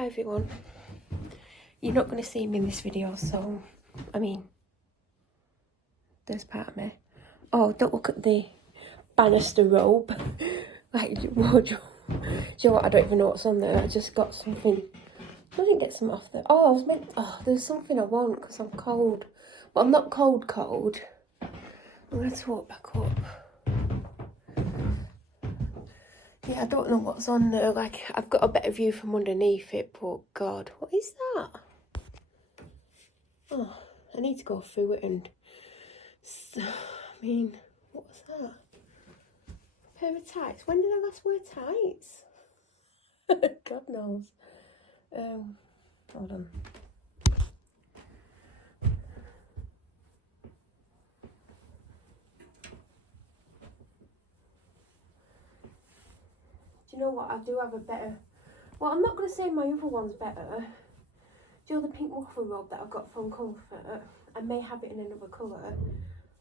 Hi everyone. You're not going to see me in this video, so, I mean, there's part of me. Oh, don't look at the banister robe. Like, wardrobe. Do you know what? I don't even know what's on there. I just got something. I didn't get some off there. Oh, I was meant. Oh, there's something I want because I'm cold. But I'm not cold. Let's walk back up. Yeah, I don't know what's on there. Like, I've got a better view from underneath it, but God, what is that? Oh, I need to go through it and. I mean, what was that? A pair of tights. When did I last wear tights? God knows. Hold on. Do you know what? I do have a better. Well, I'm not going to say my other one's better. Do you know the pink waffle robe that I got from Comfort? I may have it in another colour,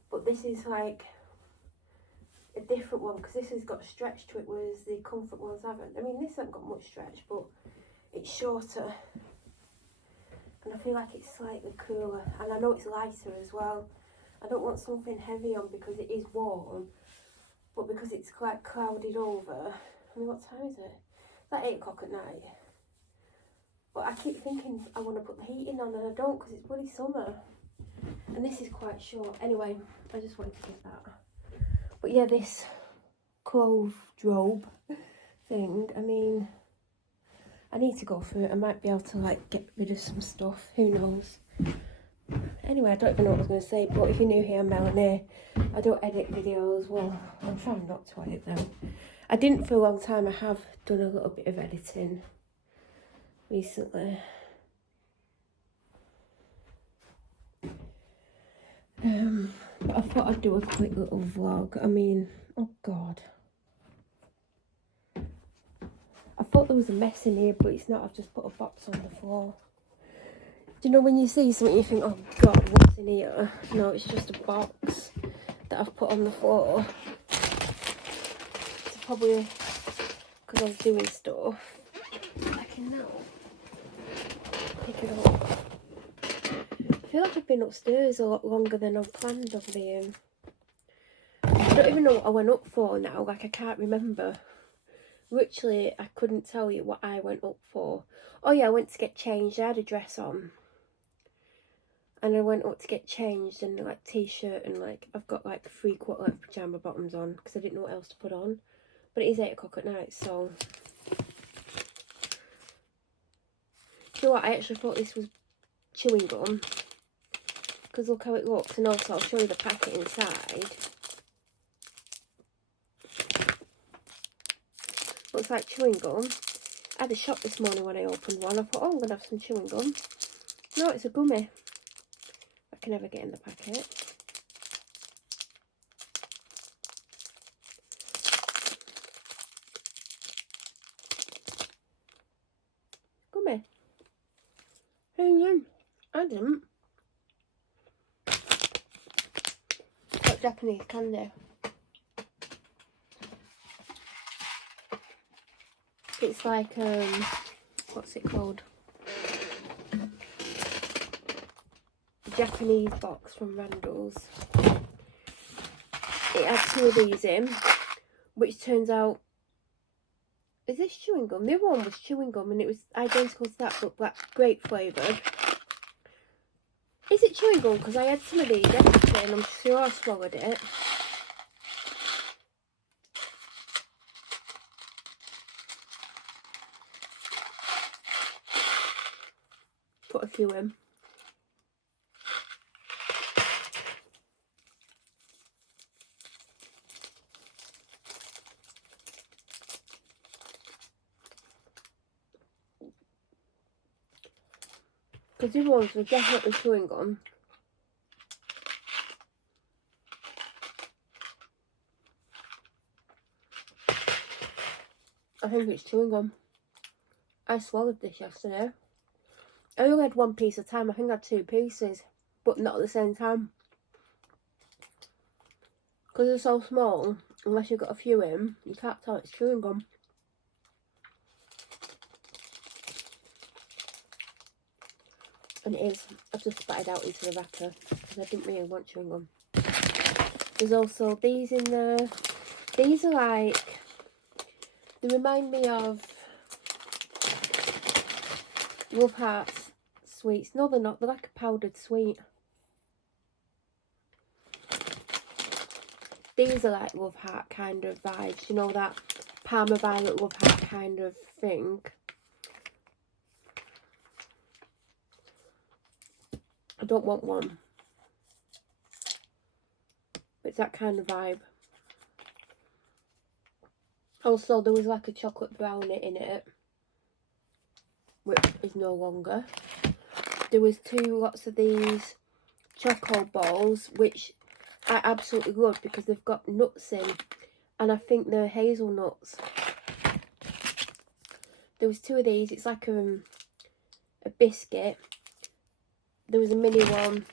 but this is like a different one because this has got stretch to it, whereas the Comfort ones haven't. I mean, this hasn't got much stretch, but it's shorter. And I feel like it's slightly cooler, and I know it's lighter as well. I don't want something heavy on because it is warm, but because it's quite clouded over. I mean, what time is it? It's like 8 o'clock at night. But I keep thinking I want to put the heating on, and I don't because it's bloody summer. And this is quite short. Anyway, I just wanted to give that. But yeah, this clothes robe thing, I mean, I need to go through it. I might be able to like get rid of some stuff. Who knows? Anyway, I don't even know what I was going to say, but if you're new here, I'm Melanie. I don't edit videos. Well, I'm trying not to edit them. I didn't for a long time. I have done a little bit of editing recently. But I thought I'd do a quick little vlog. I mean, oh God. I thought there was a mess in here, but it's not. I've just put a box on the floor. Do you know when you see something you think, oh God, what's in here? No, it's just a box that I've put on the floor. It's probably because I was doing stuff. I can now pick it up. I feel like I've been upstairs a lot longer than I've planned on being. I don't even know what I went up for now. Like, I can't remember. Literally, I couldn't tell you what I went up for. Oh yeah, I went to get changed. I had a dress on. And I went up to get changed and like t-shirt and like I've got like 3/4 length pyjama bottoms on because I didn't know what else to put on. But it is 8 o'clock at night, so. Do you know what? I actually thought this was chewing gum. Because look how it looks, and also I'll show you the packet inside. Looks like chewing gum. I had a shock this morning when I opened one. I thought, oh, I'm going to have some chewing gum. No, it's a gummy. I can never get in the packet. Gummy. Who knew? I didn't. Got Japanese candy. It's like, what's it called? Japanese box from Randall's. It had 2 of these in, which turns out, is this chewing gum? The other one was chewing gum and it was identical to that, but black grape flavoured. Is it chewing gum? Because I had some of these yesterday and I'm sure I swallowed it. Put a few in. Because these ones were definitely chewing gum. I think it's chewing gum. I swallowed this yesterday. I only had 1 piece at a time. I think I had 2 pieces, but not at the same time. Because they're so small, unless you've got a few in, you can't tell it's chewing gum. And it is. I've just spat it out into the wrapper because I didn't really want chewing gum. There's also these in there. These are like, they remind me of Love Hearts sweets. No, they're not. They're like a powdered sweet. These are like Love Heart kind of vibes. You know, that Parma Violet Love Heart kind of thing. I don't want one. But it's that kind of vibe. Also, there was like a chocolate brownie in it, which is no longer. There was lots of these choco balls, which I absolutely love because they've got nuts in, and I think they're hazelnuts. There was 2 of these. It's like a biscuit. There was a mini one,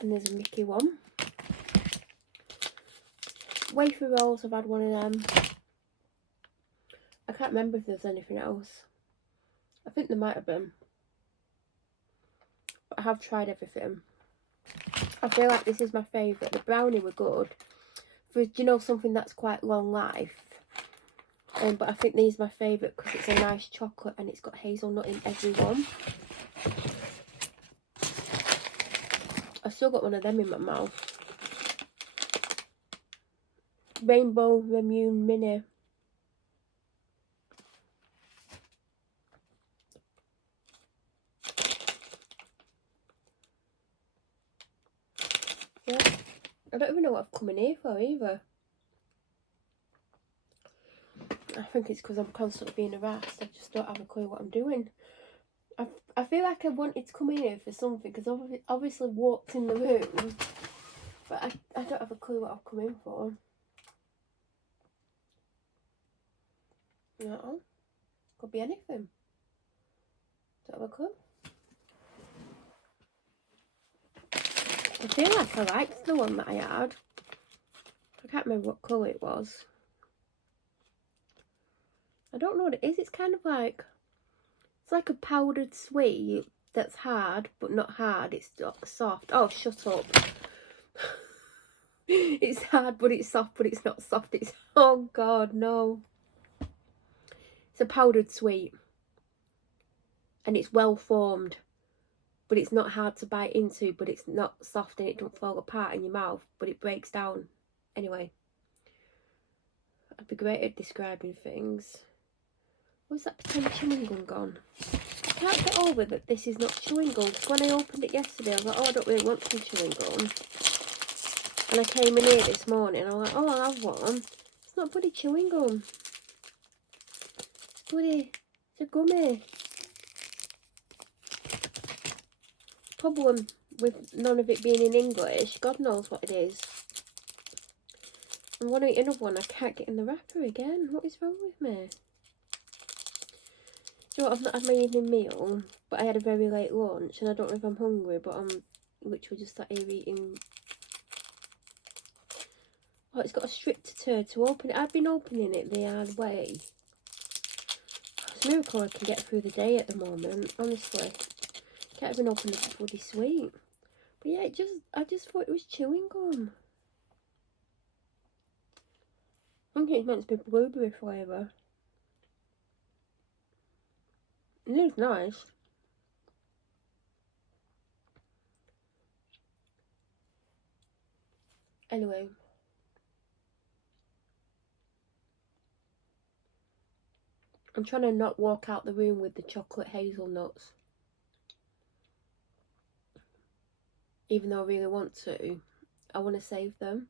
and there's a Mickey one. Wafer rolls, I've had one of them. I can't remember if there's anything else. I think there might have been. But I have tried everything. I feel like this is my favourite. The brownie were good. For, you know, something that's quite long life. But I think these are my favourite because it's a nice chocolate and it's got hazelnut in every one. I've still got one of them in my mouth. Rainbow Remune Mini. Yeah, I don't even know what I've come in here for either. I think it's because I'm constantly being harassed. I just don't have a clue what I'm doing. I feel like I wanted to come in here for something because I obviously walked in the room, but I don't have a clue what I've come in for. No, could be anything. Don't have a clue. I feel like I liked the one that I had. I can't remember what colour it was. I don't know what it is. It's kind of like, it's like a powdered sweet that's hard, but not hard. It's soft. Oh, shut up. It's hard, but it's soft, but it's not soft. It's, oh God, no. It's a powdered sweet. And it's well formed. But it's not hard to bite into, but it's not soft and it don't fall apart in your mouth, but it breaks down. Anyway. I'd be great at describing things. Where's that pretend chewing gum gone? I can't get over that this is not chewing gum. When I opened it yesterday, I was like, oh, I don't really want some chewing gum. And I came in here this morning, and I was like, oh, I'll have one. It's not bloody chewing gum. It's bloody, it's a gummy. Problem with none of it being in English, God knows what it is. I want to eat another one, I can't get in the wrapper again. What is wrong with me? Do you know what, I've not had my evening meal, but I had a very late lunch, and I don't know if I'm hungry, but I'm literally just sat here eating. Oh, it's got a strip to turn to open it. I've been opening it the hard way. It's a miracle I can get through the day at the moment, honestly. Can't even open the bloody sweet. But yeah, I just thought it was chewing gum. I think it's meant to be blueberry flavour. It is nice. Anyway. I'm trying to not walk out the room with the chocolate hazelnuts. Even though I really want to. I want to save them.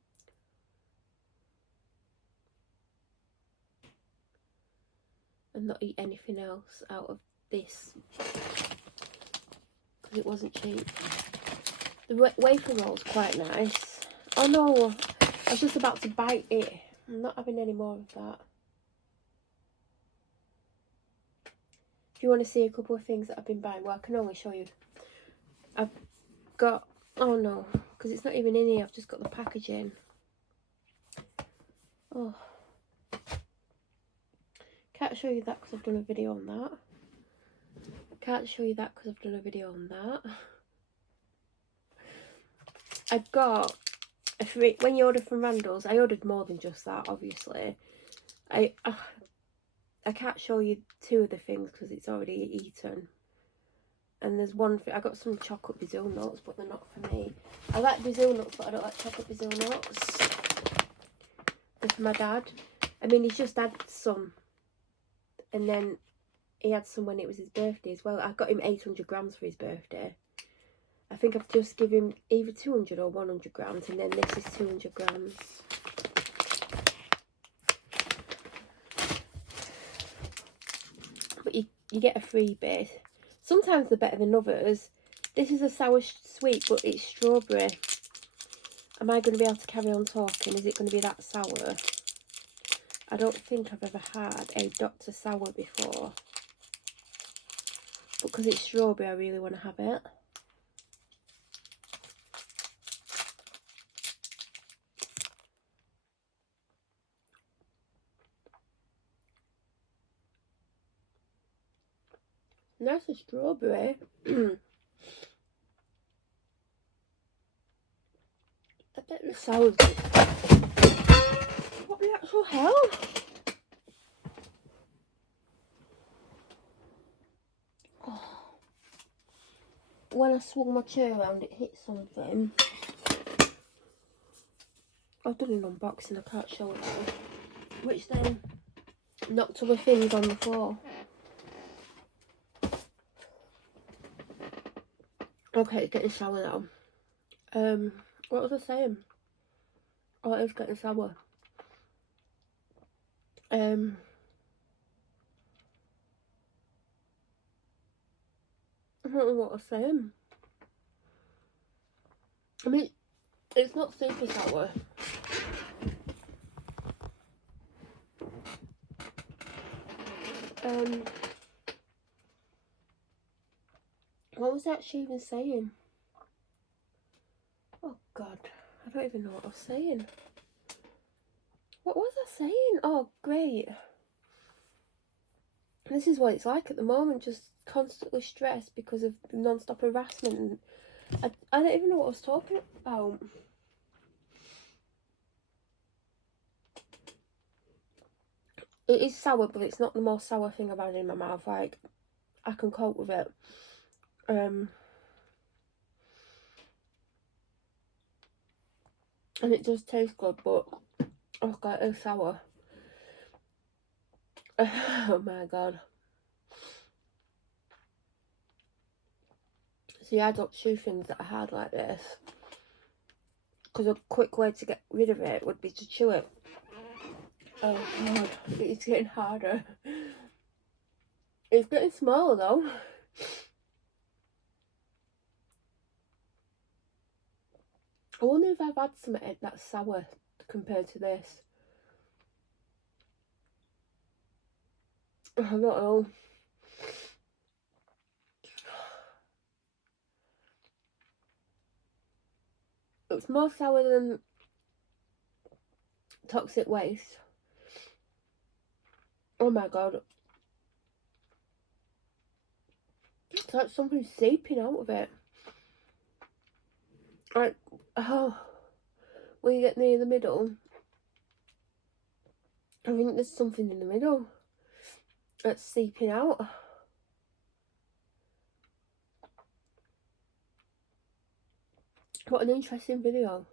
And not eat anything else out of this. Because it wasn't cheap. The wafer roll's quite nice. Oh no, I was just about to bite it. I'm not having any more of that. If you want to see a couple of things that I've been buying, well, I can only show you. I've got, oh no, because it's not even in here, I've just got the packaging. Oh, can't show you that because I've done a video on that. Can't show you that because I've done a video on that. I've got a free, when you order from Randall's, I ordered more than just that, obviously. I can't show you 2 of the things because it's already eaten. And there's one thing, I got some chocolate Brazil nuts, but they're not for me. I like Brazil nuts, but I don't like chocolate Brazil nuts. They're for my dad. I mean, he's just had some. And then he had some when it was his birthday as well. I got him 800 grams for his birthday. I think I've just given him either 200 or 100 grams, and then this is 200 grams. But you get a freebie. Sometimes they're better than others. This is a sour sweet, but it's strawberry. Am I going to be able to carry on talking? Is it going to be that sour? I don't think I've ever had a Dr. Sour before. But because it's strawberry, I really want to have it. Nice and strawberry. I bet the sour's good. What the actual hell? Oh. When I swung my chair around, it hit something. I've done an unboxing, I can't show it now. Which then knocked other things on the floor. Okay, it's getting sour now. What was I saying? Oh, it is getting sour. I don't know what I was saying. I mean, it's not super sour. What was that she even saying? Oh God, I don't even know what I was saying. What was I saying? Oh, great. This is what it's like at the moment, just constantly stressed because of non-stop harassment. And I don't even know what I was talking about. It is sour, but it's not the most sour thing I've had in my mouth. Like, I can cope with it. And it does taste good, but oh God, it's sour. Oh my God. See, I don't chew things that are hard like this, because a quick way to get rid of it would be to chew it. Oh God, it's getting harder. It's getting smaller though. I wonder if I've had something that's sour compared to this. I don't know. It's more sour than toxic waste. Oh my God. It's like something seeping out of it. Like, oh, when you get near the middle, I think there's something in the middle that's seeping out. What an interesting video.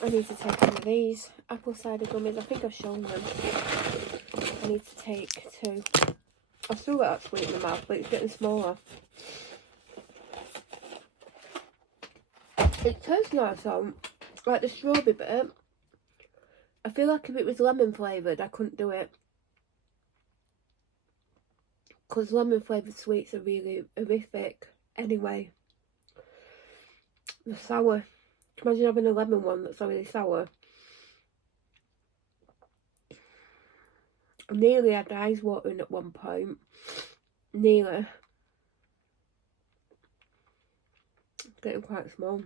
I need to take one of these apple cider gummies. I think I've shown them. I need to take 2. I've still got that sweet in my mouth, but it's getting smaller. It tastes nice though. Like the strawberry bit. I feel like if it was lemon flavoured, I couldn't do it. Because lemon flavoured sweets are really horrific. Anyway. The sour. Imagine having a lemon one that's already sour. I nearly had eyes watering at one point. Nearly. It's getting quite small.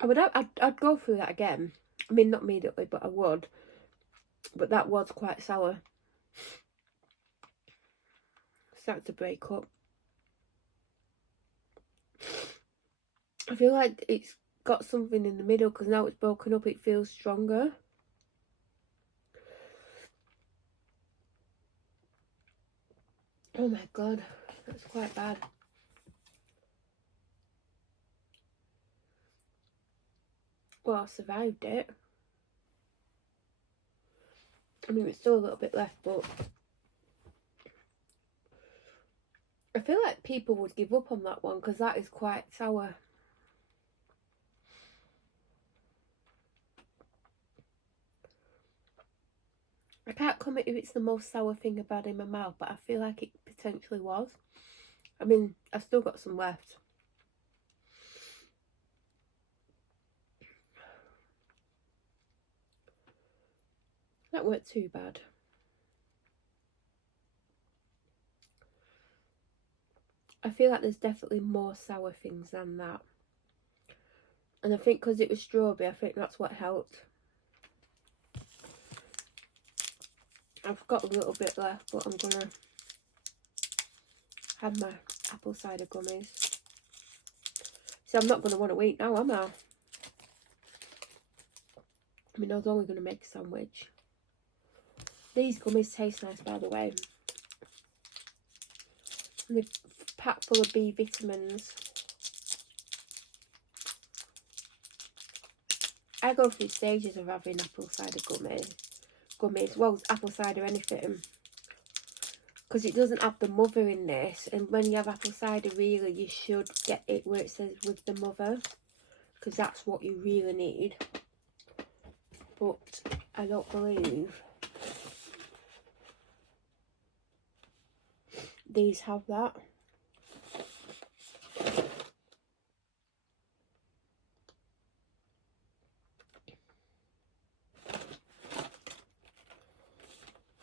I'd go through that again. I mean, not immediately, but I would. But that was quite sour. Started to break up. I feel like it's got something in the middle because now it's broken up, it feels stronger. Oh my god, that's quite bad. Well, I survived it. I mean, it's still a little bit left, but I feel like people would give up on that one because that is quite sour. I can't comment if it's the most sour thing I've had in my mouth, but I feel like it potentially was. I mean, I've still got some left. That weren't too bad. I feel like there's definitely more sour things than that. And I think because it was strawberry, I think that's what helped. I've got a little bit left, but I'm gonna have my apple cider gummies. So I'm not gonna want to eat now, am I? I mean, I was only gonna make a sandwich. These gummies taste nice, by the way. And they're packed full of B vitamins. I go through stages of having apple cider gummies. Well, apple cider anything. Because it doesn't have the mother in this. And when you have apple cider, really, you should get it where it says with the mother. Because that's what you really need. But I don't believe these have that.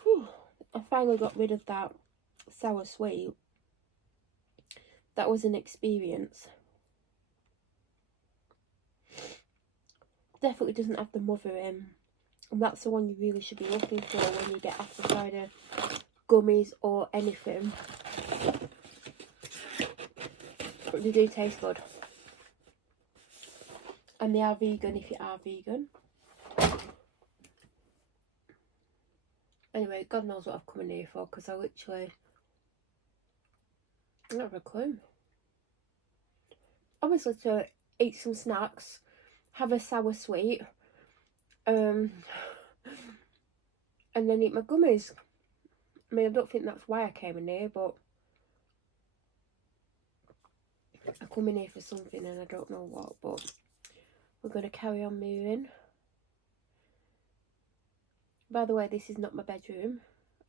Whew. I finally got rid of that sour sweet. That was an experience. Definitely doesn't have the mother in. And that's the one you really should be looking for when you get apple cider gummies or anything. But they do taste good. And they are vegan if you are vegan. Anyway, God knows what I've come in here for, because I literally don't have a clue. Obviously to eat some snacks, have a sour sweet, and then eat my gummies. I mean, I don't think that's why I came in here, but I come in here for something and I don't know what, but we're going to carry on moving. By the way, this is not my bedroom.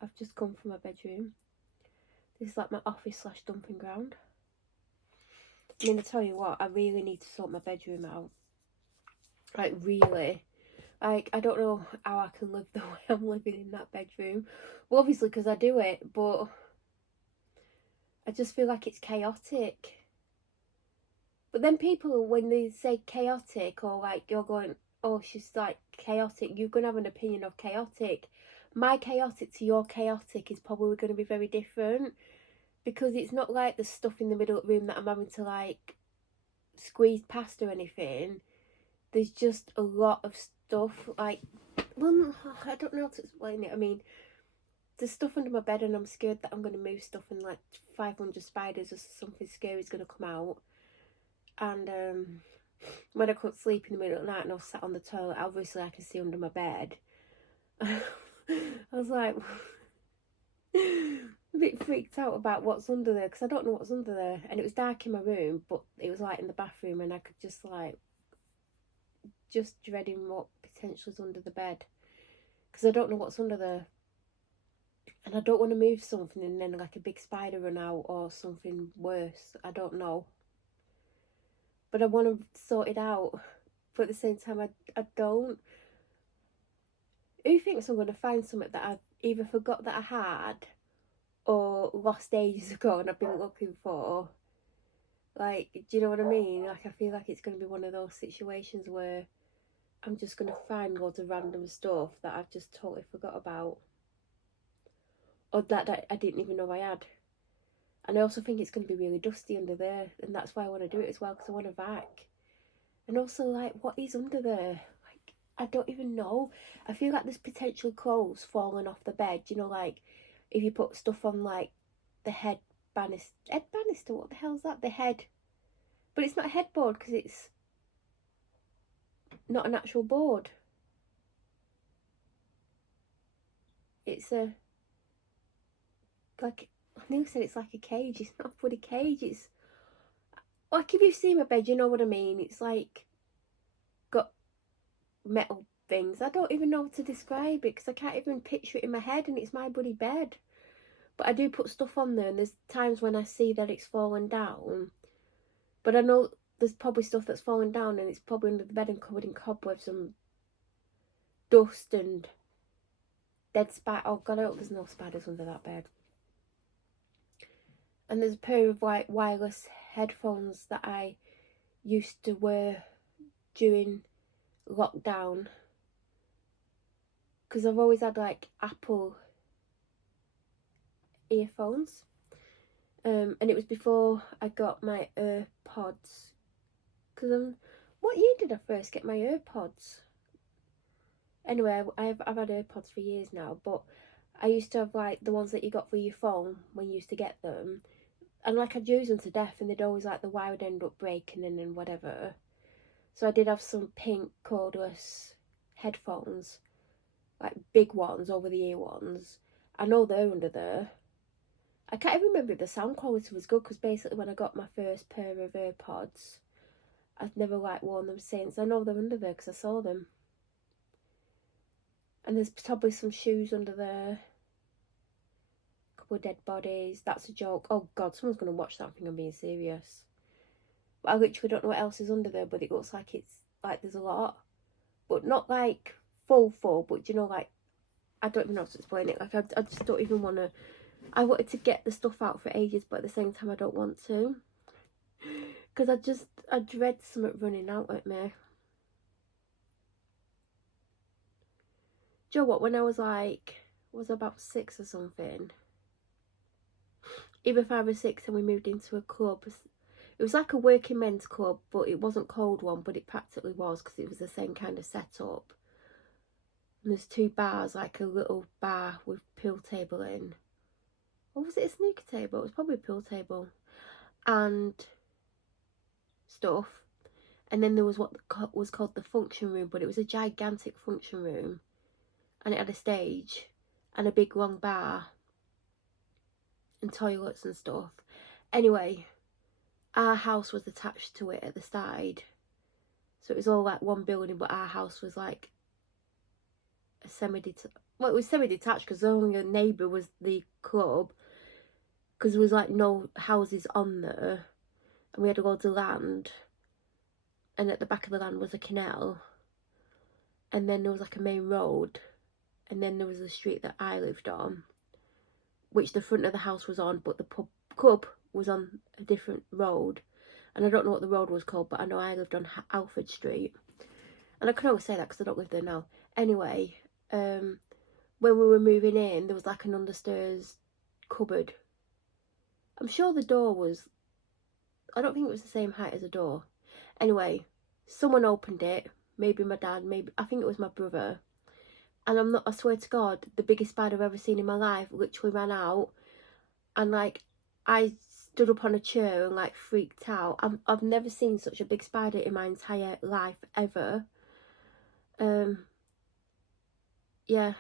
I've just come from my bedroom. This is like my office / dumping ground. I mean, I tell you what, I really need to sort my bedroom out. Like, really. Like, I don't know how I can live the way I'm living in that bedroom. Well, obviously, because I do it, but I just feel like it's chaotic. But then people, when they say chaotic, or like you're going, oh, she's like chaotic, you're going to have an opinion of chaotic. My chaotic to your chaotic is probably going to be very different, because it's not like the stuff in the middle of the room that I'm having to like squeeze past or anything. There's just a lot of stuff, like, well, I don't know how to explain it. I mean, there's stuff under my bed and I'm scared that I'm going to move stuff and like 500 spiders or something scary is going to come out. And when I couldn't sleep in the middle of the night and I was sat on the toilet, obviously I can see under my bed. I was like a bit freaked out about what's under there, because I don't know what's under there. And it was dark in my room, but it was light in the bathroom, and I could just like, just dreading what potentially is under the bed, because I don't know what's under there. And I don't want to move something and then like a big spider run out or something worse. I don't know. But I want to sort it out. But at the same time, I don't. Who thinks I'm going to find something that I've either forgot that I had or lost ages ago and I've been looking for? Like, do you know what I mean? Like, I feel like it's going to be one of those situations where I'm just going to find loads of random stuff that I've just totally forgot about, or that I didn't even know I had. And I also think it's going to be really dusty under there, and that's why I want to do it as well, because I want to vac. And also, like, what is under there? Like, I don't even know. I feel like there's potentially clothes falling off the bed, you know, like if you put stuff on like the head banister, what the hell's that? The head, but it's not a headboard because it's not an actual board. It's like, I nearly said it's like a cage. It's not a bloody cage. It's like, if you've seen my bed, you know what I mean. It's like got metal things. I don't even know how to describe it because I can't even picture it in my head, and it's my bloody bed. But I do put stuff on there, and there's times when I see that it's fallen down, but I know there's probably stuff that's fallen down and it's probably under the bed and covered in cobwebs and dust and dead spider. Oh God, I hope there's no spiders under that bed. And there's a pair of white wireless headphones that I used to wear during lockdown, because I've always had like Apple earphones, and it was before I got my AirPods. Because what year did I first get my AirPods? Anyway, I've had AirPods for years now, but I used to have like the ones that you got for your phone when you used to get them, and like I'd use them to death, and they'd always like the wire would end up breaking and whatever. So I did have some pink cordless headphones, like big ones, over the ear ones. I know they're under there. I can't even remember if the sound quality was good, because basically when I got my first pair of AirPods, I've never like worn them since. I know they're under there because I saw them. And there's probably some shoes under there. A couple of dead bodies. That's a joke. Oh God, someone's going to watch that thing. I'm being serious. But I literally don't know what else is under there, but it looks like it's like there's a lot. But not like full, but you know, like, I don't even know how to explain it. Like, I just don't even want to. I wanted to get the stuff out for ages, but at the same time I don't want to. Because I dread something running out at me. Do you know what, when I was about 6 or something, either 5 or 6, and we moved into a club. It was like a working men's club, but it wasn't called one, but it practically was, because it was the same kind of setup. And there's 2 bars, like a little bar with pool table in. Or was it a snooker table? It was probably a pool table. And stuff. And then there was what was called the function room, but it was a gigantic function room. And it had a stage and a big long bar and toilets and stuff. Anyway, our house was attached to it at the side, so it was all like one building, but our house was like a well, it was semi-detached, because the only neighbour was the club, because there was like no houses on there, and we had loads of land, and at the back of the land was a canal, and then there was like a main road, and then there was a street that I lived on, which the front of the house was on, but the club was on a different road. And I don't know what the road was called, but I know I lived on Alfred Street. And I can always say that because I don't live there now. Anyway, when we were moving in, there was like an understairs cupboard. I'm sure the door was, I don't think it was the same height as a door. Anyway, someone opened it. Maybe my dad, I think it was my brother. And I swear to God, the biggest spider I've ever seen in my life literally ran out. And like, I stood up on a chair and like freaked out. I've never seen such a big spider in my entire life ever. Yeah.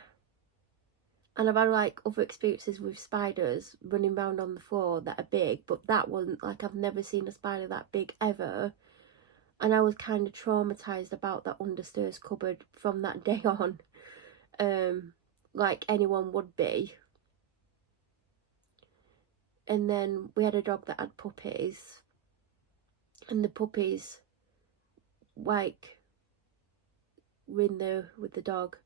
And I've had like other experiences with spiders running around on the floor that are big, but that wasn't, like, I've never seen a spider that big ever. And I was kind of traumatised about that understairs cupboard from that day on. Like anyone would be. And then we had a dog that had puppies, and the puppies like were in there with the dog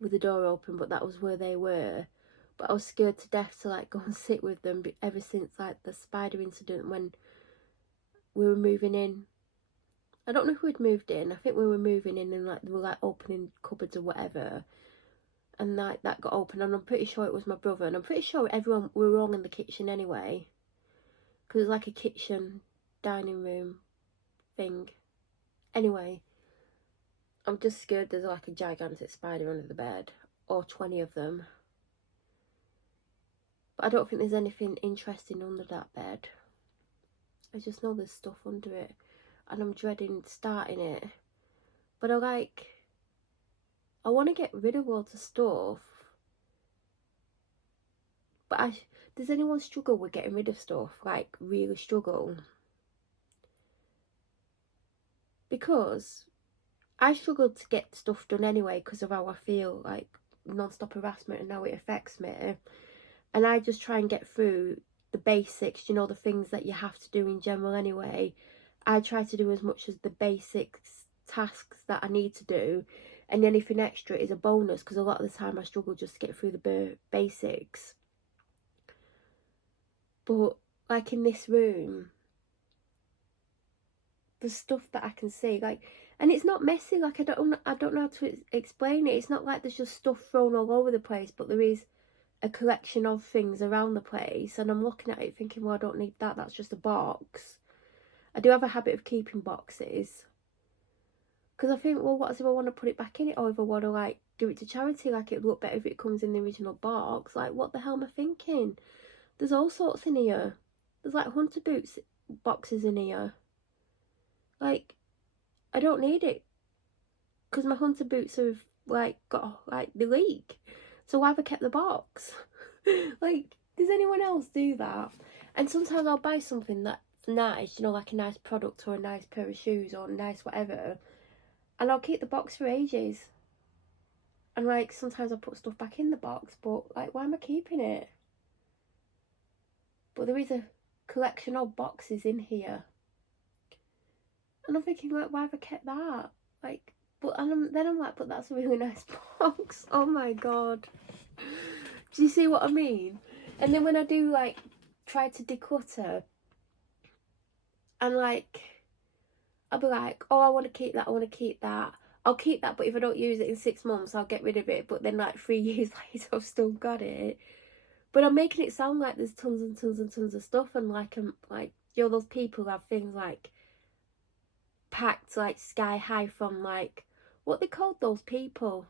with the door open, but that was where they were. But I was scared to death to like go and sit with them ever since like the spider incident when we were moving in. I don't know if we'd moved in. I think we were moving in and like we were like opening cupboards or whatever. And like that got open, and I'm pretty sure it was my brother, and I'm pretty sure everyone we were all in the kitchen anyway. Because it's like a kitchen dining room thing. Anyway, I'm just scared there's like a gigantic spider under the bed. Or 20 of them. But I don't think there's anything interesting under that bed. I just know there's stuff under it. And I'm dreading starting it. But I want to get rid of loads of stuff. But does anyone struggle with getting rid of stuff? Like, really struggle? Because I struggled to get stuff done anyway because of how I feel, like non-stop harassment and how it affects me. And I just try and get through the basics, you know, the things that you have to do in general anyway. I try to do as much as the basics tasks that I need to do, and anything extra is a bonus, because a lot of the time I struggle just to get through the basics. But like in this room, the stuff that I can see, like, and it's not messy, like I don't know how to explain it. It's not like there's just stuff thrown all over the place, but there is a collection of things around the place, and I'm looking at it thinking, well, I don't need that, that's just a box. I do have a habit of keeping boxes, because I think, well, what if I want to put it back in it, or if I want to like give it to charity, like it would look better if it comes in the original box. Like, what the hell am I thinking? There's all sorts in here. There's like hunter boots boxes in here. Like, I don't need it, because my hunter boots have like got like the leak. So why have I kept the box? Like, does anyone else do that? And sometimes I'll buy something that's nice, you know, like a nice product or a nice pair of shoes or a nice whatever, and I'll keep the box for ages. And like sometimes I put stuff back in the box, but like, why am I keeping it? But there is a collection of boxes in here, and I'm thinking, like, why have I kept that? Like, but then I'm like, but that's a really nice box. Oh my god. Do you see what I mean? And then when I do like try to declutter, and like I'll be like, oh, I want to keep that, I want to keep that. I'll keep that, but if I don't use it in 6 months, I'll get rid of it. But then like 3 years later, I've still got it. But I'm making it sound like there's tons and tons and tons of stuff, and like I'm like, you know, those people who have things like packed like sky high from like, what they called those people?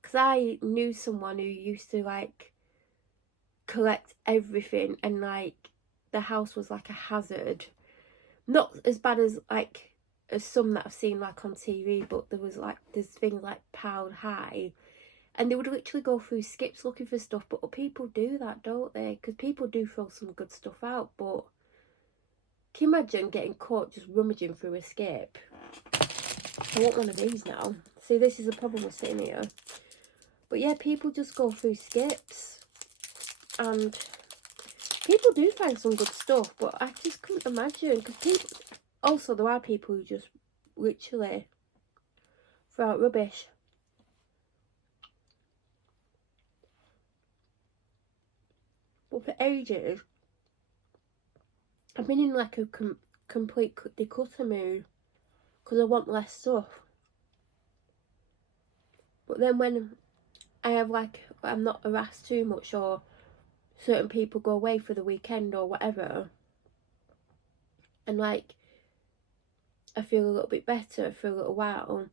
Because I knew someone who used to like collect everything, and like the house was like a hazard. Not as bad as like as some that I've seen like on TV, but there was like this thing like piled high, and they would literally go through skips looking for stuff. But people do that, don't they? Because people do throw some good stuff out. But can you imagine getting caught just rummaging through a skip? I want one of these now. See, this is the problem with sitting here. But yeah, people just go through skips, and people do find some good stuff, but I just couldn't imagine, because people, also there are people who just literally throw out rubbish. But for ages, I've been in like a complete declutter mood, because I want less stuff. But then when I have like, I'm not harassed too much, or certain people go away for the weekend or whatever, and like I feel a little bit better for a little while,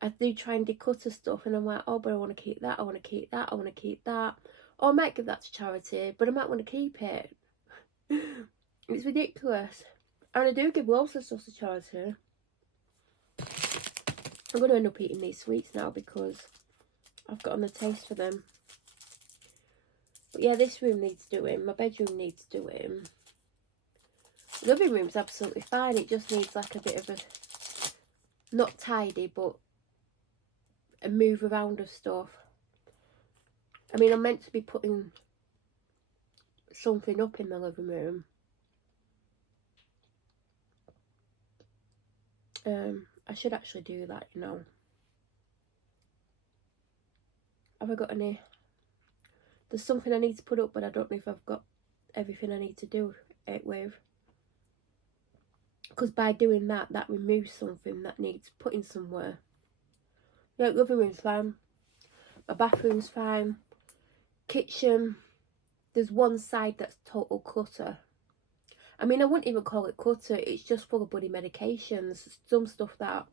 I do try and declutter stuff, and I'm like, oh, but I want to keep that, I want to keep that, I want to keep that. Or I might give that to charity, but I might want to keep it. It's ridiculous. And I do give loads of stuff to charity. I'm going to end up eating these sweets now because I've gotten a taste for them. But yeah, this room needs doing. My bedroom needs doing. The living room's absolutely fine. It just needs like a bit of a, not tidy, but a move around of stuff. I mean, I'm meant to be putting something up in the living room. I should actually do that, you know. Have I got any? There's something I need to put up, but I don't know if I've got everything I need to do it with. Because by doing that, that removes something that needs putting somewhere. Yeah, living room's fine. My bathroom's fine. Kitchen, there's one side that's total clutter. I mean, I wouldn't even call it clutter. It's just full of bloody medications. Some stuff that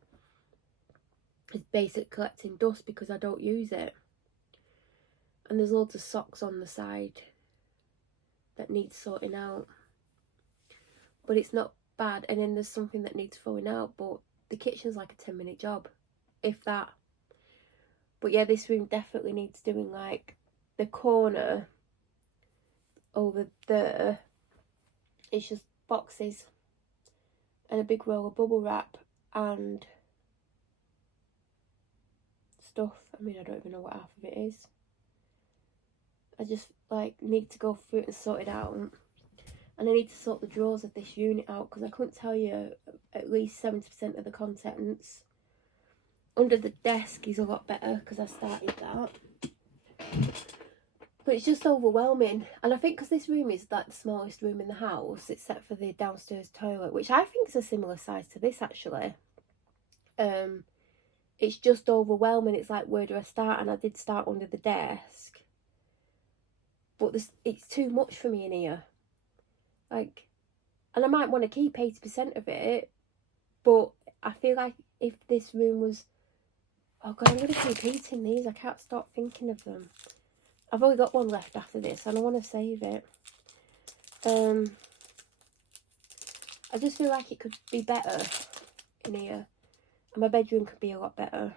is basic collecting dust because I don't use it. And there's loads of socks on the side that needs sorting out. But it's not bad. And then there's something that needs throwing out. But the kitchen's like a 10-minute job, if that. But yeah, this room definitely needs doing. Like the corner over there, it's just boxes and a big roll of bubble wrap and stuff. I mean, I don't even know what half of it is. I just like need to go through it and sort it out. And I need to sort the drawers of this unit out because I couldn't tell you at least 70% of the contents. Under the desk is a lot better because I started that. But it's just overwhelming. And I think because this room is like the smallest room in the house, except for the downstairs toilet, which I think is a similar size to this actually. It's just overwhelming. It's like, where do I start? And I did start under the desk. But it's too much for me in here. Like, and I might want to keep 80% of it, but I feel like if this room was, oh god, I'm going to keep eating these. I can't stop thinking of them. I've only got one left after this and I want to save it. I just feel like it could be better in here. And my bedroom could be a lot better.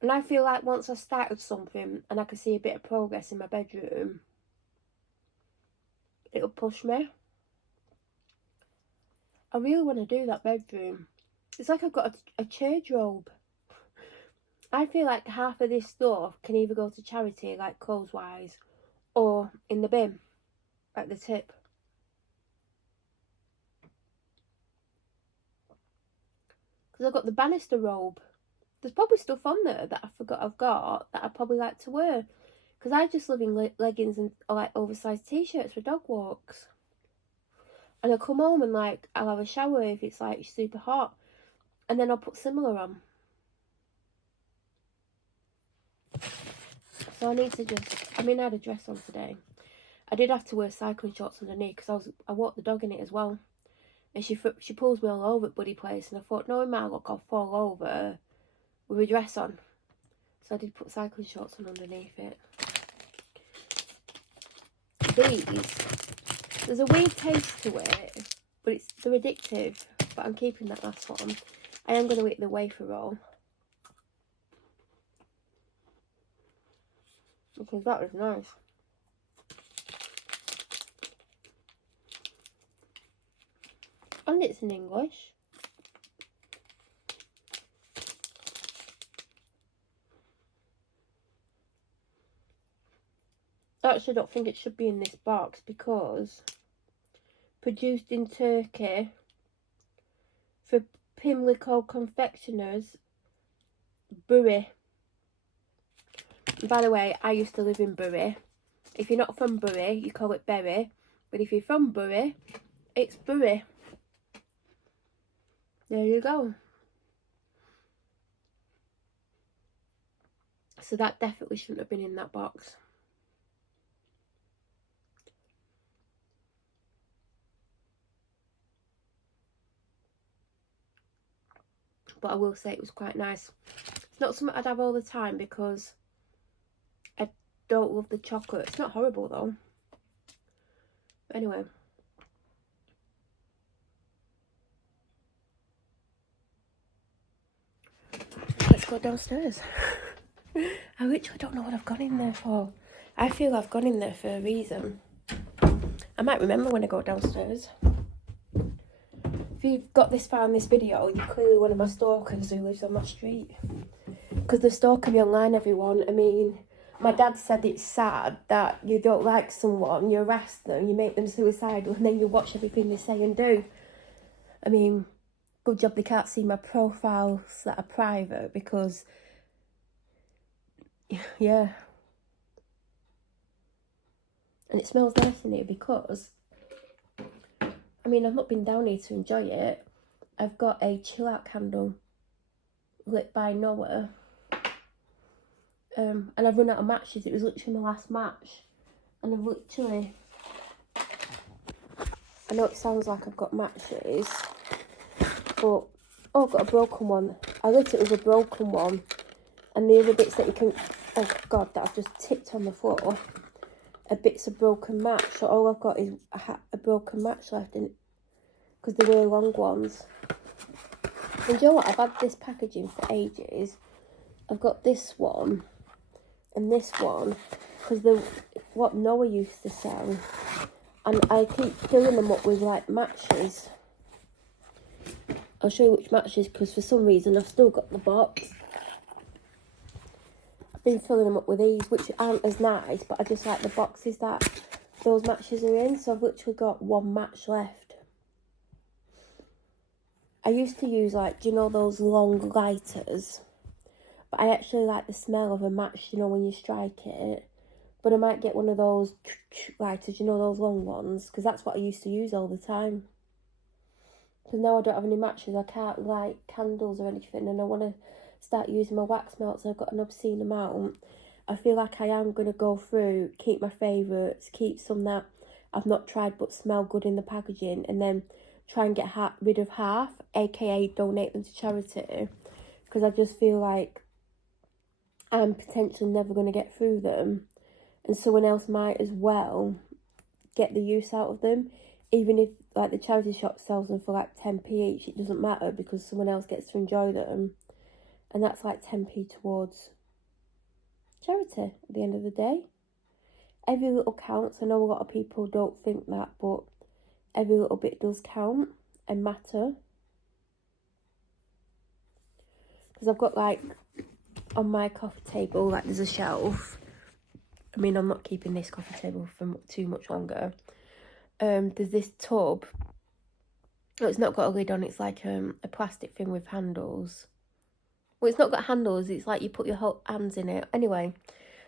And I feel like once I started something and I can see a bit of progress in my bedroom, it'll push me. I really want to do that bedroom. It's like I've got a church robe. I feel like half of this stuff can either go to charity, like clothes-wise, or in the bin, like the tip. Because I've got the banister robe. There's probably stuff on there that I forgot I've got that I'd probably like to wear. Because I just live in leggings and like oversized t-shirts for dog walks. And I'll come home and like I'll have a shower if it's like super hot. And then I'll put similar on. So I need to just, I mean, I had a dress on today. I did have to wear cycling shorts underneath because I walked the dog in it as well. And she pulls me all over at Buddy Place. And I thought, knowing my luck, I'll fall over with a dress on. So I did put cycling shorts on underneath it. These, there's a weird taste to it, but they're addictive. But I'm keeping that last one. I am going to eat the wafer roll. Because that was nice. And it's in English. I actually don't think it should be in this box because produced in Turkey for Pimlico confectioners, Bury. By the way, I used to live in Bury. If you're not from Bury, you call it Bury. But if you're from Bury, it's Bury. There you go. So that definitely shouldn't have been in that box. But I will say it was quite nice. It's not something I'd have all the time because I don't love the chocolate. It's not horrible though. But anyway. Let's go downstairs. I literally don't know what I've gone in there for. I feel I've gone in there for a reason. I might remember when I go downstairs. If you've got this far in this video, you're clearly one of my stalkers who lives on my street. Because they're stalking me online, everyone. I mean, my dad said it's sad that you don't like someone, you arrest them, you make them suicidal, and then you watch everything they say and do. I mean, good job they can't see my profiles that are private because, yeah. And it smells nice in here because I mean, I've not been down here to enjoy it. I've got a chill out candle lit by Noah. And I've run out of matches. It was literally my last match. And I've literally... I know it sounds like I've got matches, but... Oh, I've got a broken one. I lit it with a broken one. And the other bits that you can... Oh, God, that I've just tipped on the floor. Are bits of broken match. So all I've got is a broken match left in it. Because they were long ones. And do you know what? I've had this packaging for ages. I've got this one. And this one. Because what Noah used to sell. And I keep filling them up with, like, matches. I'll show you which matches, because for some reason I've still got the box. I've been filling them up with these, which aren't as nice, but I just like the boxes that those matches are in. So I've literally got one match left. I used to use, like, do you know those long lighters? But I actually like the smell of a match, you know, when you strike it. But I might get one of those lighters, you know, those long ones, because that's what I used to use all the time. Because now I don't have any matches, I can't light candles or anything, and I want to start using my wax melts. I've got an obscene amount. I feel like I am going to go through, keep my favourites, keep some that I've not tried but smell good in the packaging, and then try and get rid of half, aka donate them to charity. Because I just feel like I'm potentially never going to get through them, and someone else might as well get the use out of them. Even if, like, the charity shop sells them for, like, 10p each, it doesn't matter, because someone else gets to enjoy them. And that's, like, 10p towards charity at the end of the day. Every little counts. I know a lot of people don't think that, but every little bit does count and matter. Because I've got, like, on my coffee table, like, there's a shelf. I mean, I'm not keeping this coffee table for too much longer. There's this tub. Oh, it's not got a lid on. It's like a plastic thing with handles. Well, it's not got handles. It's like you put your whole hands in it. Anyway,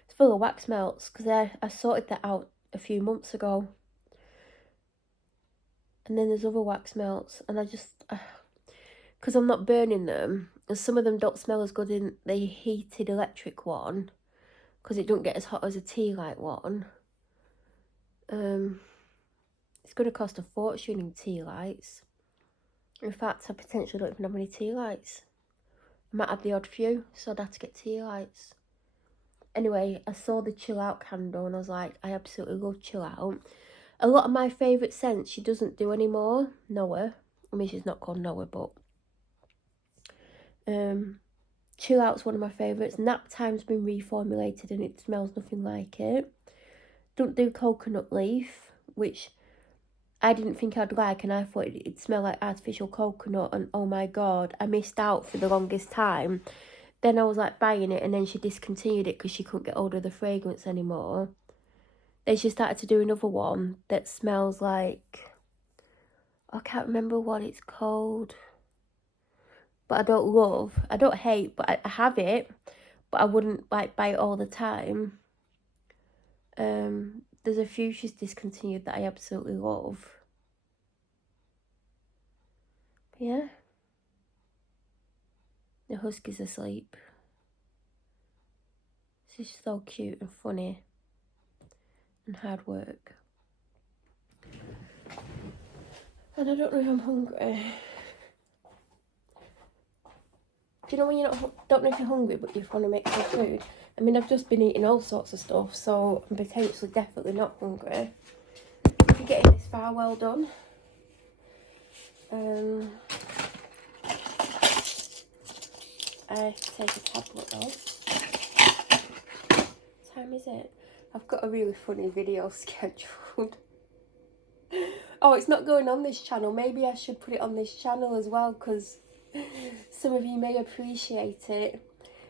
it's full of wax melts, because I sorted that out a few months ago. And then there's other wax melts, and I just... because I'm not burning them, and some of them don't smell as good in the heated electric one, because it don't get as hot as a tea light one. It's going to cost a fortune in tea lights. In fact, I potentially don't even have any tea lights. I might have the odd few, so I'd have to get tea lights. Anyway, I saw the chill out candle and I was like, I absolutely love chill out. A lot of my favourite scents she doesn't do anymore. Noah. I mean, she's not called Noah, but... chill out's one of my favourites. Nap time's been reformulated and it smells nothing like it. Don't do coconut leaf, which I didn't think I'd like, and I thought it'd smell like artificial coconut, and oh my god, I missed out for the longest time. Then I was like buying it, and then she discontinued it because she couldn't get hold of the fragrance anymore. Then she started to do another one that smells like... I can't remember what it's called. But I don't hate, but I have it, but I wouldn't like buy it all the time. There's a few she's discontinued that I absolutely love. But yeah. The husky's asleep. She's so cute and funny. And hard work. And I don't know if I'm hungry. Do you know when you're don't know if you're hungry, but you want to make some food? I mean, I've just been eating all sorts of stuff, so I'm potentially definitely not hungry. If you're getting this far, well done. I take a tablet though. What time is it? I've got a really funny video scheduled. Oh, it's not going on this channel. Maybe I should put it on this channel as well, because some of you may appreciate it.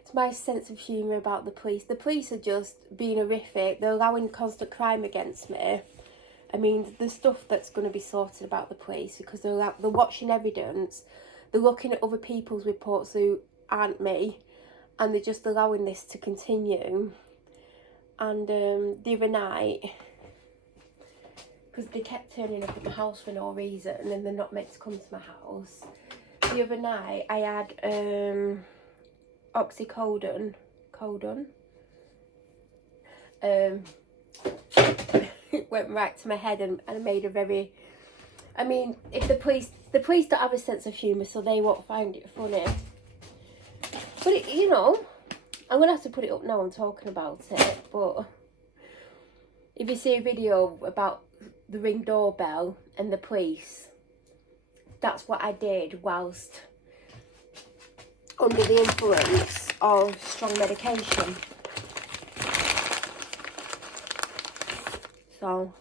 It's my sense of humour about the police. The police are just being horrific. They're allowing constant crime against me. I mean, the stuff that's going to be sorted about the police, because they're watching evidence. They're looking at other people's reports who aren't me, and they're just allowing this to continue. And the other night, because they kept turning up at my house for no reason, and they're not meant to come to my house. The other night I had oxycodone. It went right to my head, and I made a very, I mean, if the police don't have a sense of humour, so they won't find it funny. But it, you know, I'm gonna have to put it up now. I'm talking about it, but if you see a video about the Ring doorbell and the police, that's what I did whilst under the influence of strong medication. So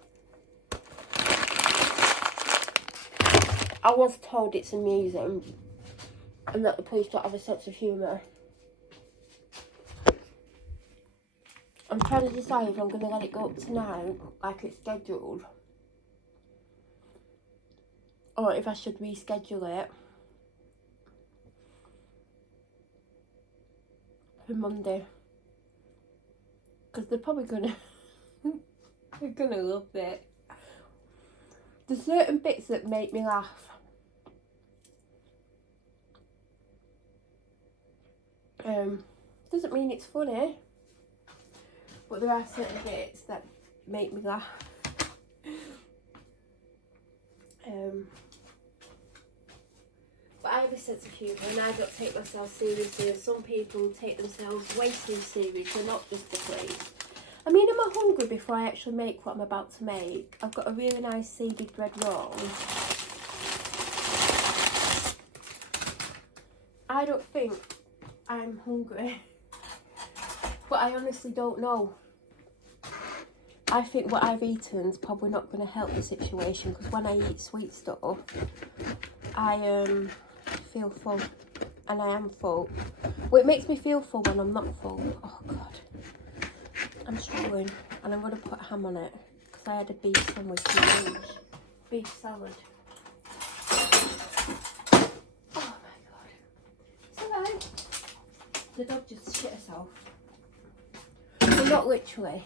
I was told it's amusing and that the police don't have a sense of humour. I'm trying to decide if I'm going to let it go up tonight, like it's scheduled, or if I should reschedule it for Monday. Because they're probably going to, they're going to love it. There's certain bits that make me laugh. Doesn't mean it's funny, but there are certain bits that make me laugh. But I have a sense of humour and I don't take myself seriously, and some people take themselves way too seriously, not just the police. I mean, am I hungry before I actually make what I'm about to make? I've got a really nice seeded bread roll. I don't think I'm hungry, but I honestly don't know. I think what I've eaten is probably not going to help the situation, because when I eat sweet stuff, I feel full, and I am full. Well, it makes me feel full when I'm not full. Oh God, I'm struggling, and I'm going to put ham on it because I had a beef sandwich for lunch. Beef salad. Oh my God, it's alright. The dog just shit herself. Well, not literally.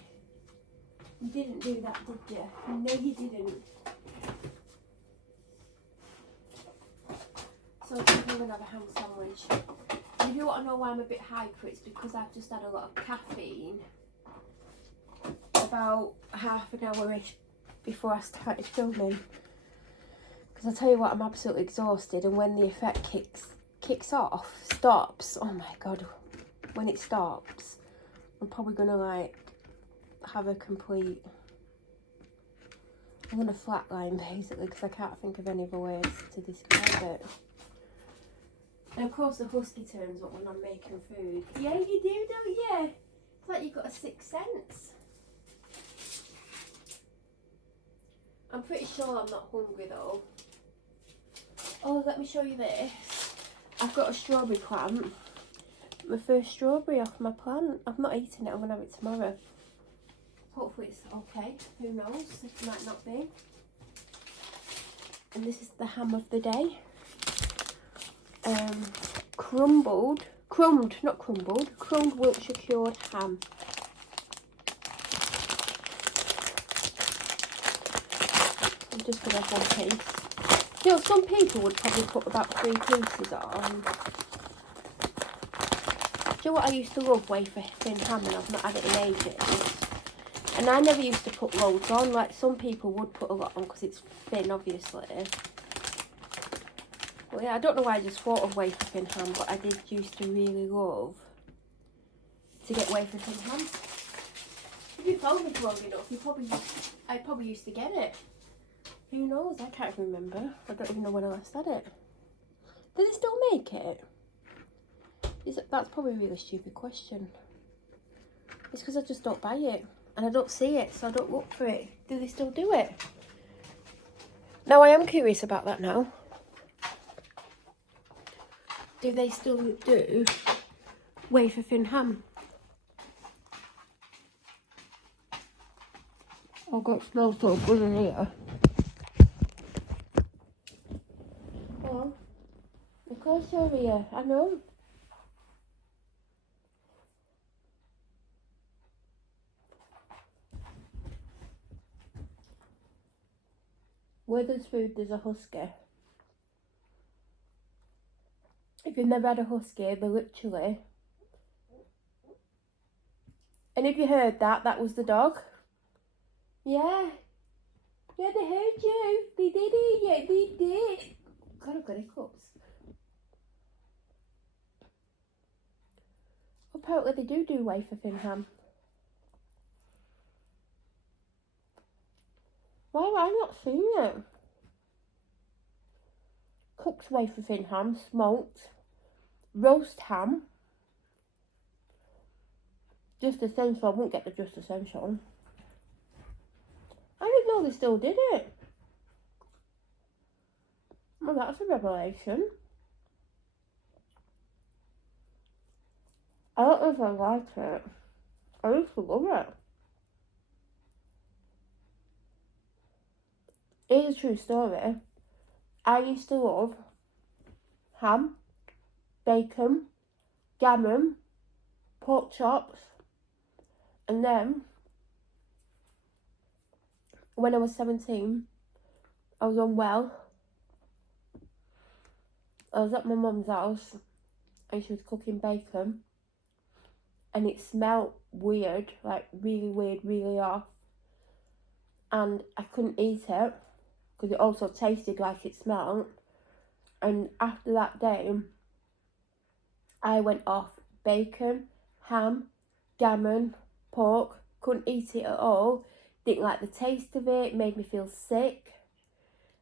You didn't do that, did you? No, you didn't. So I think I'm going to have a ham sandwich. And if you want to know why I'm a bit hyper, it's because I've just had a lot of caffeine about half an hour-ish before I started filming. Because I tell you what, I'm absolutely exhausted, and when the effect stops, oh my God, when it stops, I'm probably going to like have a complete, I'm going to flatline basically, because I can't think of any other ways to describe it. And of course the husky turns up when I'm making food. Yeah, you do, don't you? It's like you've got a sixth sense. I'm pretty sure I'm not hungry though. Oh, let me show you this. I've got a strawberry plant. My first strawberry off my plant. I've not eaten it, I'm going to have it tomorrow. Hopefully it's okay, who knows, it might not be. And this is the ham of the day. Crumbed Wiltshire cured ham. I'm just going to have one piece. You know, some people would probably put about 3 pieces on. Do you know what I used to love? Wafer thin ham, and I've not had it in ages. And I never used to put loads on, like some people would put a lot on because it's thin, obviously. Well, yeah, I don't know why I just thought of wafer thin ham, but I did used to really love to get wafer thin ham. If you followed me long enough, I probably used to get it. Who knows? I can't remember. I don't even know when I last had it. Do they still make it? That's probably a really stupid question. It's because I just don't buy it. And I don't see it, so I don't look for it. Do they still do it? Now, I am curious about that now. Do they still do wafer thin ham? Oh God, it smells so good in here. Oh, of course you're here, I know. Where there's food, there's a husky. If you've never had a husky, they're literally... And if you heard that, that was the dog. Yeah. Yeah, they heard you. They did hear you. They did. God, I've got hiccups. Apparently they do wafer thin ham. Why have I not seen it? Cooked wafer thin ham, smoked, roast ham. Just essential. I wouldn't get the just essential. I didn't know they still did it. Well, that's a revelation. I don't know if I like it. I used to love it. Here's a true story. I used to love ham, bacon, gammon, pork chops, and then when I was 17, I was unwell. I was at my mum's house and she was cooking bacon and it smelled weird, like really weird, really off, and I couldn't eat it because it also tasted like it smelled. And after that day, I went off bacon, ham, gammon, pork, couldn't eat it at all, didn't like the taste of it, made me feel sick,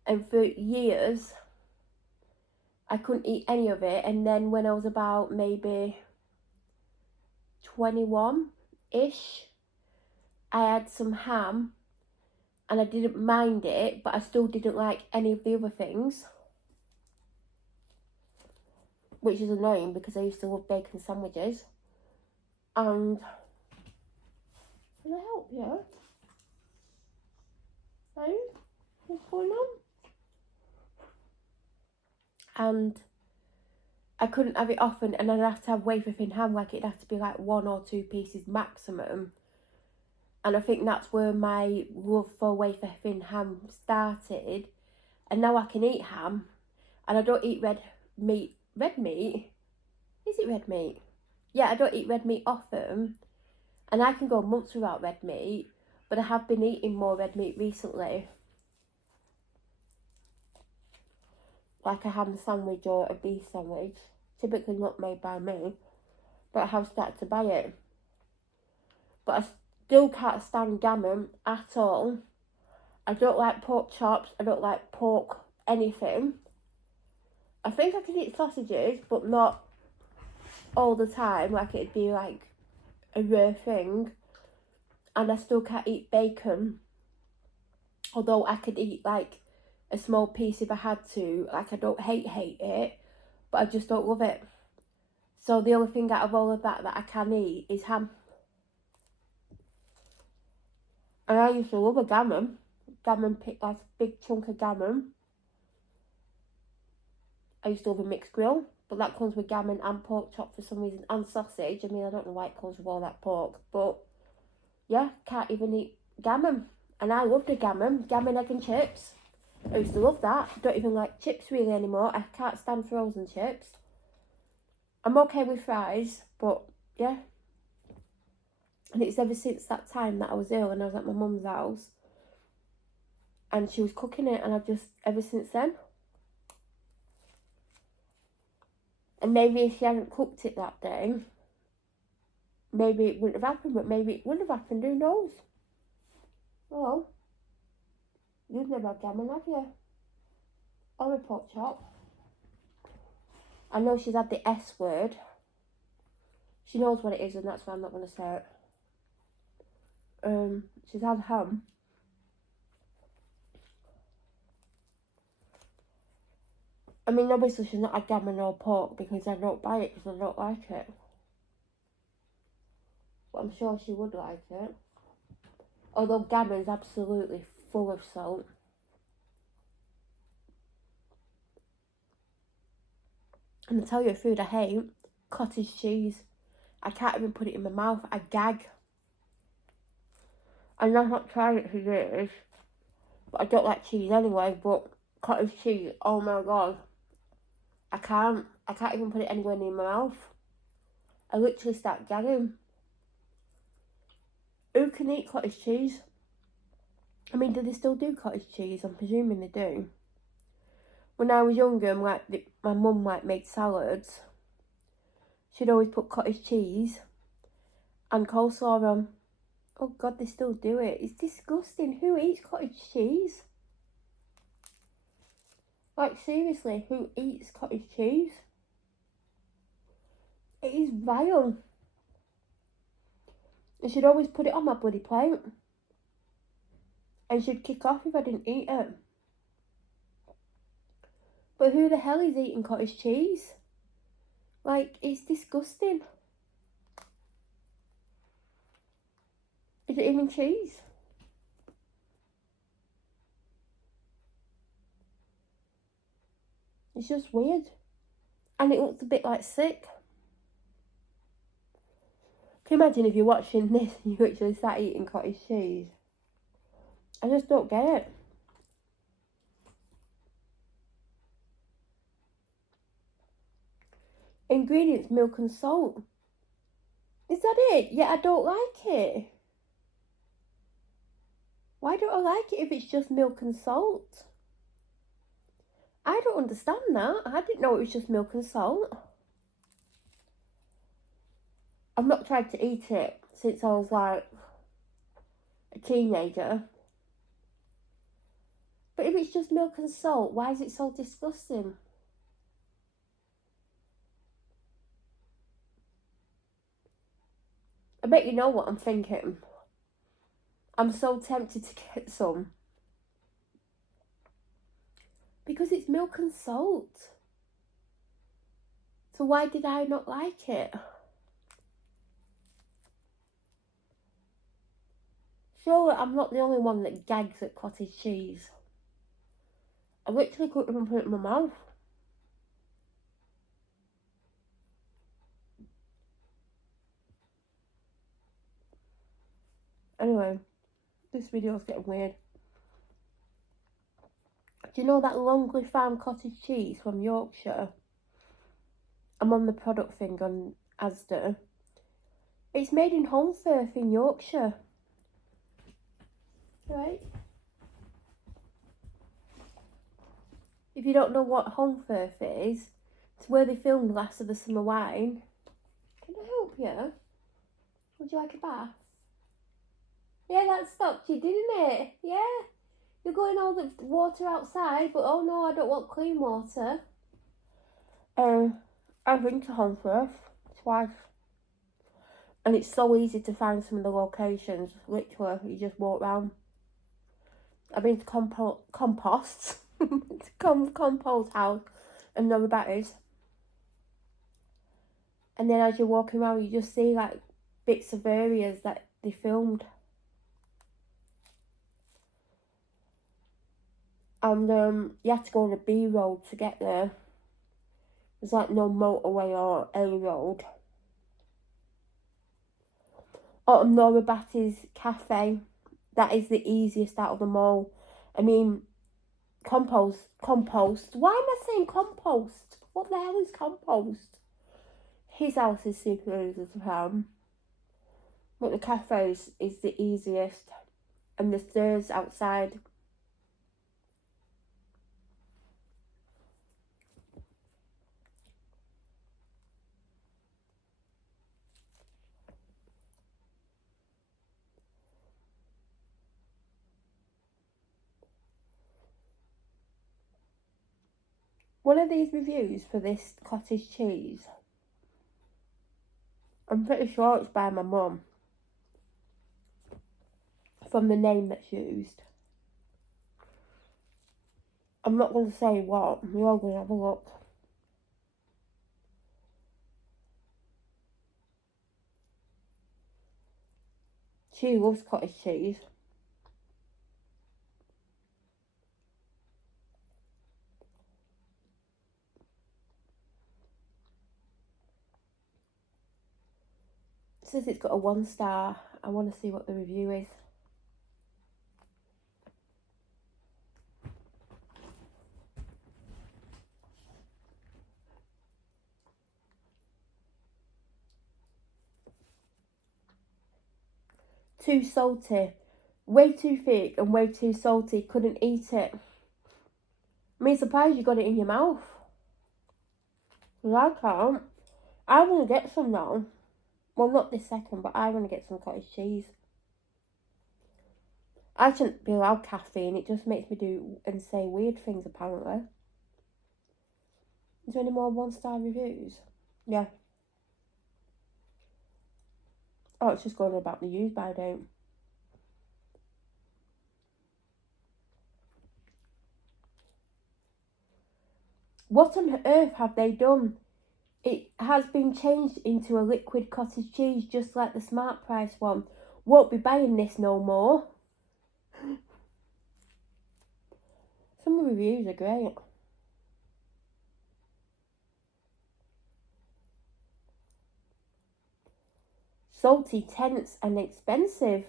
and for years I couldn't eat any of it. And then when I was about maybe 21-ish, I had some ham and I didn't mind it, but I still didn't like any of the other things, which is annoying because I used to love bacon sandwiches. And can I help you? Hey, what's going on? And I couldn't have it often, and I'd have to have wafer thin ham, like it'd have to be like 1 or 2 pieces maximum. And I think that's where my love for wafer thin ham started. And now I can eat ham, and I don't eat red meat. Red meat? Is it red meat? Yeah, I don't eat red meat often, and I can go months without red meat, but I have been eating more red meat recently. Like a ham sandwich or a beef sandwich, typically not made by me, but I have started to buy it. But I still can't stand gammon at all. I don't like pork chops, I don't like pork anything. I think I can eat sausages, but not all the time, like it'd be like a rare thing. And I still can't eat bacon, although I could eat like a small piece if I had to. Like, I don't hate it, but I just don't love it. So the only thing out of all of that I can eat is ham. And I used to love a gammon pick, like a big chunk of gammon. I used to love a mixed grill, but that comes with gammon and pork chop for some reason, and sausage. I mean, I don't know why it comes with all that pork, but yeah, can't even eat gammon. And I loved a gammon, egg and chips. I used to love that. Don't even like chips really anymore. I can't stand frozen chips. I'm okay with fries, but yeah. And it's ever since that time that I was ill and I was at my mum's house and she was cooking it, and I've just, ever since then. And maybe if she hadn't cooked it that day, maybe it wouldn't have happened, but maybe it would have happened, who knows? Well, you've never had gammon, have you? Or a pork chop. I know she's had the S word. She knows what it is, and that's why I'm not going to say it. She's had ham. I mean, obviously she's not had gammon or pork because I don't buy it because I don't like it. But I'm sure she would like it. Although gammon's absolutely full of salt. And I tell you a food I hate, cottage cheese. I can't even put it in my mouth, I gag. And I've not tried it for years. But I don't like cheese anyway, but cottage cheese, oh my god. I can't even put it anywhere near my mouth. I literally start gagging. Who can eat cottage cheese? I mean, do they still do cottage cheese? I'm presuming they do. When I was younger, my mum made salads. She'd always put cottage cheese and coleslaw on. Oh god, they still do it. It's disgusting. Who eats cottage cheese? Like, seriously, who eats cottage cheese? It is vile. And she'd always put it on my bloody plate. And she'd kick off if I didn't eat it. But who the hell is eating cottage cheese? Like, it's disgusting. Is it even cheese? It's just weird. And it looks a bit like sick. Can you imagine if you're watching this and you actually start eating cottage cheese? I just don't get it. Ingredients, milk and salt. Is that it? Yeah, I don't like it. Why don't I like it if it's just milk and salt? I don't understand that. I didn't know it was just milk and salt. I've not tried to eat it since I was like a teenager. But if it's just milk and salt, why is it so disgusting? I bet you know what I'm thinking. I'm so tempted to get some. Because it's milk and salt. So why did I not like it? Surely I'm not the only one that gags at cottage cheese. I literally couldn't even put it in my mouth. Anyway, this video's getting weird. Do you know that Longley Farm cottage cheese from Yorkshire? I'm on the product thing on Asda. It's made in Holmfirth in Yorkshire. Right? If you don't know what Holmfirth is, it's where they filmed Last of the Summer Wine. Can I help you? Would you like a bath? Yeah, that stopped you, didn't it? Yeah. You're going all the water outside, but oh no, I don't want clean water. I've been to Holmfirth twice. And it's so easy to find some of the locations. Literally, you just walk round. I've been to Compost's Compost House and Nova Batties. And then as you're walking around, you just see like bits of areas that they filmed. And you have to go on a B road to get there. There's like no motorway or A road. Nova Batty's cafe, that is the easiest out of them all. I mean, compost. Why am I saying compost? What the hell is compost? His house is super easy to find. But the cafe is the easiest. And the stairs outside. One of these reviews for this cottage cheese, I'm pretty sure it's by my mum. From the name that's used. I'm not going to say what. You're all going to have a look. She loves cottage cheese. It says it's got a 1 star. I want to see what the review is. too salty. Way too thick and way too salty. Couldn't eat it. I mean, surprised you got it in your mouth. I can't. I want to get some now. Well, not this second, but I want to get some cottage cheese. I shouldn't be allowed caffeine. It just makes me do and say weird things, apparently. Is there any more 1-star reviews? Yeah. Oh, it's just going about the use by date. What on earth have they done? It has been changed into a liquid cottage cheese, just like the Smart Price one. Won't be buying this no more. Some of the reviews are great. Salty, tense and expensive.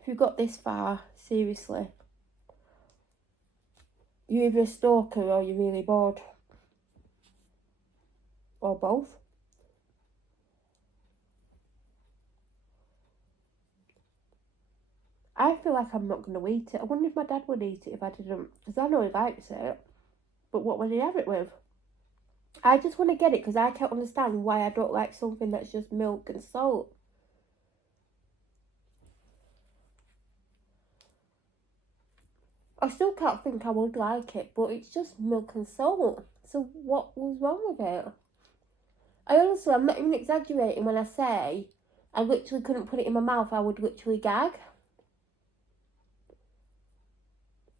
If you got this far, seriously, you're either a stalker or you're really bored. Or both. I feel like I'm not going to eat it. I wonder if my dad would eat it if I didn't. Because I know he likes it. But what would he have it with? I just want to get it because I can't understand why I don't like something that's just milk and salt. I still can't think I would like it, but it's just milk and salt. So what was wrong with it? I'm not even exaggerating when I say I literally couldn't put it in my mouth. I would literally gag.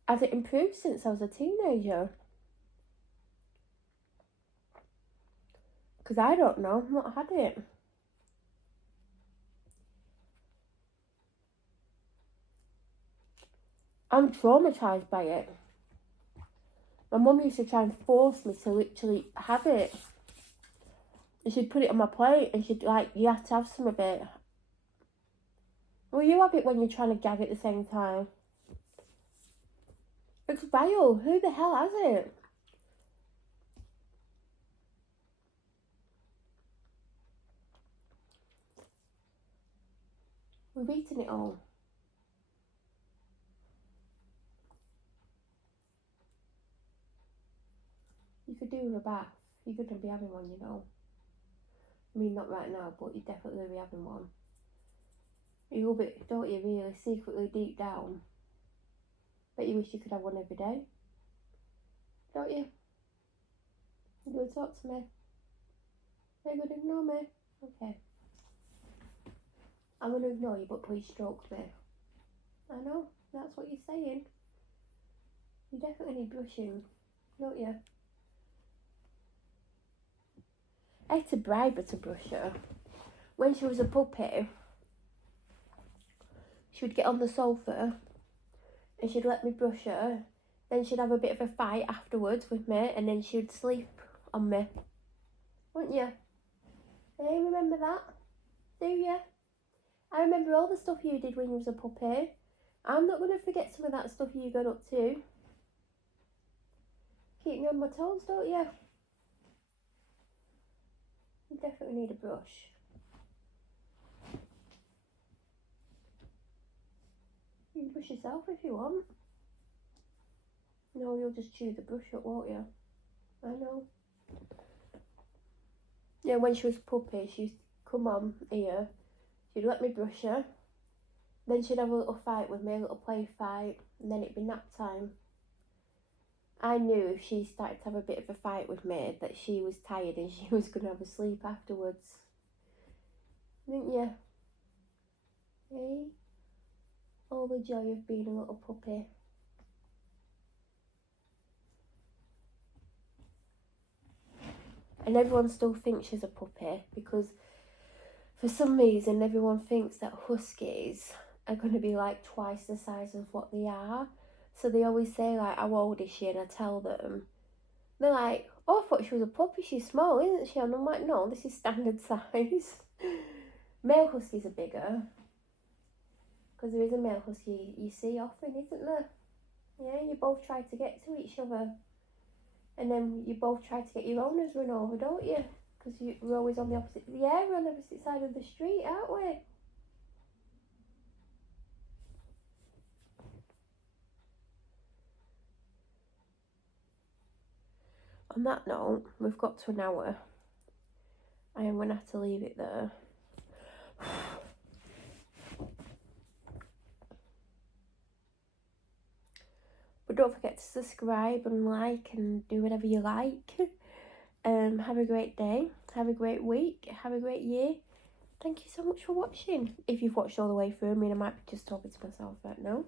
Has it improved since I was a teenager? Because I don't know. I've not had it. I'm traumatised by it. My mum used to try and force me to literally have it. And she'd put it on my plate and she'd like, you have to have some of it. Well, you have it when you're trying to gag at the same time. It's vile. Who the hell has it? We've eaten it all. You could do with a bath. You're going to be having one, you know. I mean, not right now, but you'd definitely be having one. You love it, don't you, really, secretly deep down? Bet you wish you could have one every day. Don't you? You going to talk to me? Are you going to ignore me? Okay. I'm going to ignore you, but please stroke me. I know, that's what you're saying. You definitely need brushing, don't you? I had to bribe her to brush her. When she was a puppy, she would get on the sofa and she'd let me brush her. Then she'd have a bit of a fight afterwards with me and then she would sleep on me. Wouldn't you? Hey, remember that? Do you? I remember all the stuff you did when you was a puppy. I'm not going to forget some of that stuff you got up to. Keep me on my toes, don't you? You definitely need a brush. You can brush yourself if you want. No, you'll just chew the brush up, won't you? I know. Yeah, when she was a puppy, she used to come on here. She'd let me brush her. Then she'd have a little fight with me, a little play fight. And then it'd be nap time. I knew if she started to have a bit of a fight with me that she was tired and she was going to have a sleep afterwards. Didn't you? Hey? All the joy of being a little puppy. And everyone still thinks she's a puppy because for some reason everyone thinks that huskies are going to be like twice the size of what they are. So they always say like, how old is she? And I tell them. They're like, oh, I thought she was a puppy. She's small, isn't she? And I'm like, no, this is standard size. Male huskies are bigger. Because there is a male husky you see often, isn't there? Yeah, you both try to get to each other. And then you both try to get your owners run over, don't you? Because we're always on the opposite... Yeah, we're on the opposite side of the street, aren't we? On that note, we've got to an hour. I am going to have to leave it there. But don't forget to subscribe and like and do whatever you like. Have a great day. Have a great week. Have a great year. Thank you so much for watching. If you've watched all the way through, I mean, I might be just talking to myself right now.